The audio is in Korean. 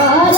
아